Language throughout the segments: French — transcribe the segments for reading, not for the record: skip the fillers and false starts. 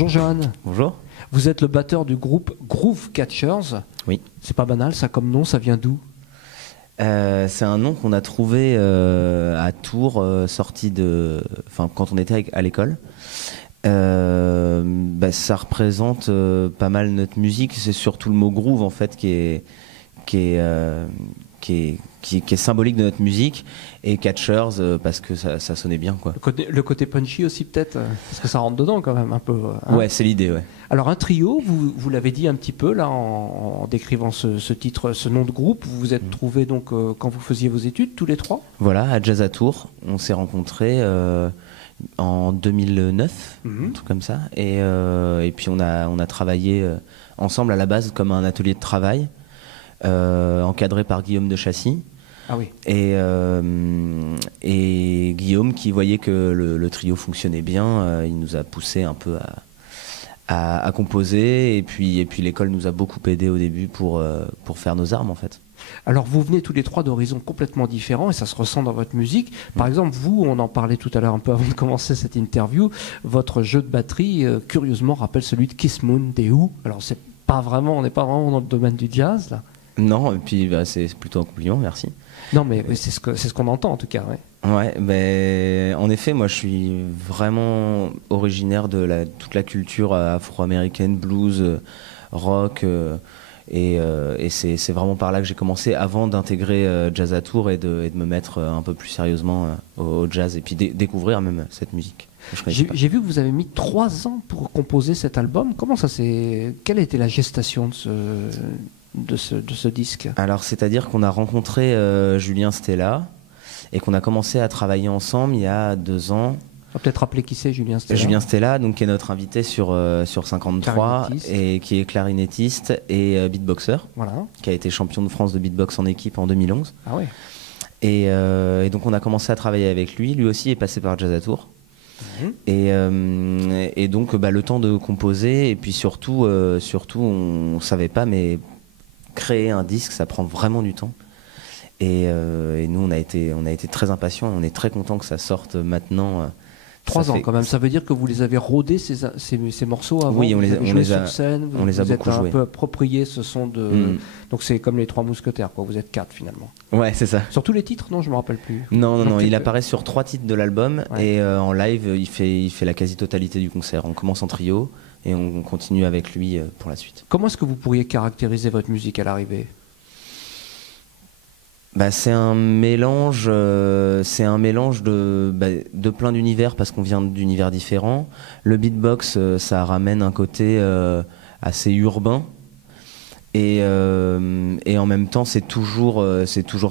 Bonjour Johan. Bonjour. Vous êtes le batteur du groupe Groove Catchers. Oui. C'est pas banal ça comme nom, ça vient d'où? C'est un nom qu'on a trouvé à Tours, quand on était à l'école. Ça représente pas mal notre musique. C'est surtout le mot groove en fait qui est symbolique de notre musique, et Catchers parce que ça sonnait bien quoi. Le côté punchy aussi peut-être, parce que ça rentre dedans quand même un peu. Hein. Ouais, c'est l'idée, ouais. Alors un trio, vous l'avez dit un petit peu là en décrivant ce titre, ce nom de groupe. Vous vous êtes trouvés donc quand vous faisiez vos études tous les trois? Voilà, à Jazz à Tours, on s'est rencontrés en 2009, un truc comme ça, et puis on a travaillé ensemble à la base comme un atelier de travail. Encadré par Guillaume de Chassis. Ah oui. Et Guillaume, qui voyait que le trio fonctionnait bien, il nous a poussé un peu à composer, et puis l'école nous a beaucoup aidé au début pour faire nos armes en fait. Alors vous venez tous les trois d'horizons complètement différents et ça se ressent dans votre musique. Par exemple, vous, on en parlait tout à l'heure un peu avant de commencer cette interview, votre jeu de batterie curieusement rappelle celui de Kiss Moon des Who. Alors c'est pas vraiment, on n'est pas vraiment dans le domaine du jazz là. Non, et puis c'est plutôt un compliment, merci. Non, mais c'est ce qu'on entend en tout cas. Ouais. Ouais, mais en effet, moi je suis vraiment originaire de toute la culture afro-américaine, blues, rock, et c'est vraiment par là que j'ai commencé avant d'intégrer Jazz à Tours et de me mettre un peu plus sérieusement au jazz et puis découvrir même cette musique. J'ai vu que vous avez mis 3 ans pour composer cet album. Comment ça s'est... Quelle a été la gestation de ce disque? Alors, c'est-à-dire qu'on a rencontré Julien Stella et qu'on a commencé à travailler ensemble il y a 2 ans. On va peut-être rappeler qui c'est Julien Stella. Julien Stella, donc, qui est notre invité sur 53 et qui est clarinettiste et beatboxer, voilà, qui a été champion de France de beatbox en équipe en 2011. Ah ouais. Et donc on a commencé à travailler avec lui. Lui aussi est passé par Jazz à Tours. Et donc le temps de composer, et puis surtout on savait pas, mais créer un disque ça prend vraiment du temps, et nous on a été très impatients. On est très content que ça sorte maintenant. 3 ans quand même, ça veut dire que vous les avez rodés ces morceaux avant? Oui, on les a sur scène, on les a beaucoup joués. Un peu approprié ce son de... Donc c'est comme les 3 mousquetaires quoi, vous êtes 4 finalement. Ouais, c'est ça. Sur tous les titres? Non, je me rappelle plus. Non, il apparaît sur 3 titres de l'album, ouais. Et en live il fait la quasi-totalité du concert. On commence en trio et on continue avec lui pour la suite. Comment est-ce que vous pourriez caractériser votre musique à l'arrivée? C'est un mélange de plein d'univers parce qu'on vient d'univers différents. Le beatbox, ça ramène un côté assez urbain, et en même temps c'est toujours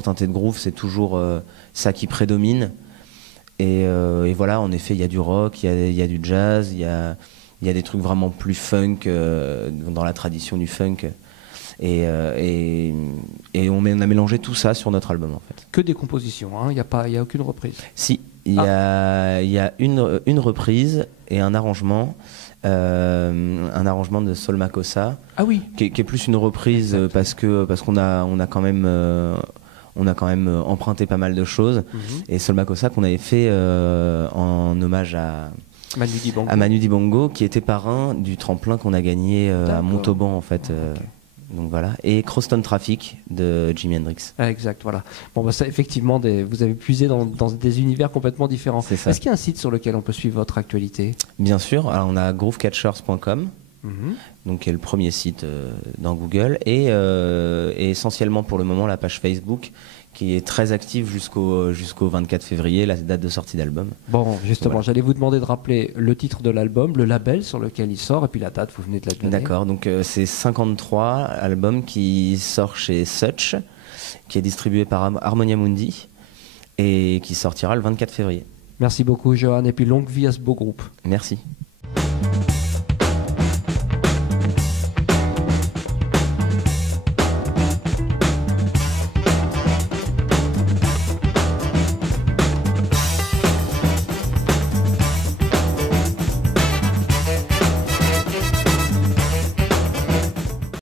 teinté de groove, c'est toujours ça qui prédomine. Et voilà, en effet, il y a du rock, il y a du jazz, il y a des trucs vraiment plus funk dans la tradition du funk. Et on a mélangé tout ça sur notre album en fait. Que des compositions, hein, il n'y a aucune reprise? Si, il y a une reprise et un arrangement de Sol Makossa. Ah oui. Qui est plus une reprise parce qu'on a quand même emprunté pas mal de choses. Et Sol Makossa qu'on avait fait en hommage à Manu Dibango, qui était parrain du tremplin qu'on a gagné à Montauban en fait. Donc voilà, et Crosstown Traffic de Jimi Hendrix. Ah, exact, voilà. Bon, ça, effectivement, vous avez puisé dans des univers complètement différents. Est-ce qu'il y a un site sur lequel on peut suivre votre actualité? Bien sûr, alors on a groovecatchers.com, donc qui est le premier site dans Google, et essentiellement pour le moment la page Facebook, qui est très active jusqu'au 24 février, la date de sortie d'album. Bon, justement, voilà. J'allais vous demander de rappeler le titre de l'album, le label sur lequel il sort, et puis la date, vous venez de la donner. D'accord, donc c'est 53, album qui sort chez Such, qui est distribué par Harmonia Mundi, et qui sortira le 24 février. Merci beaucoup, Johan, et puis longue vie à ce beau groupe. Merci.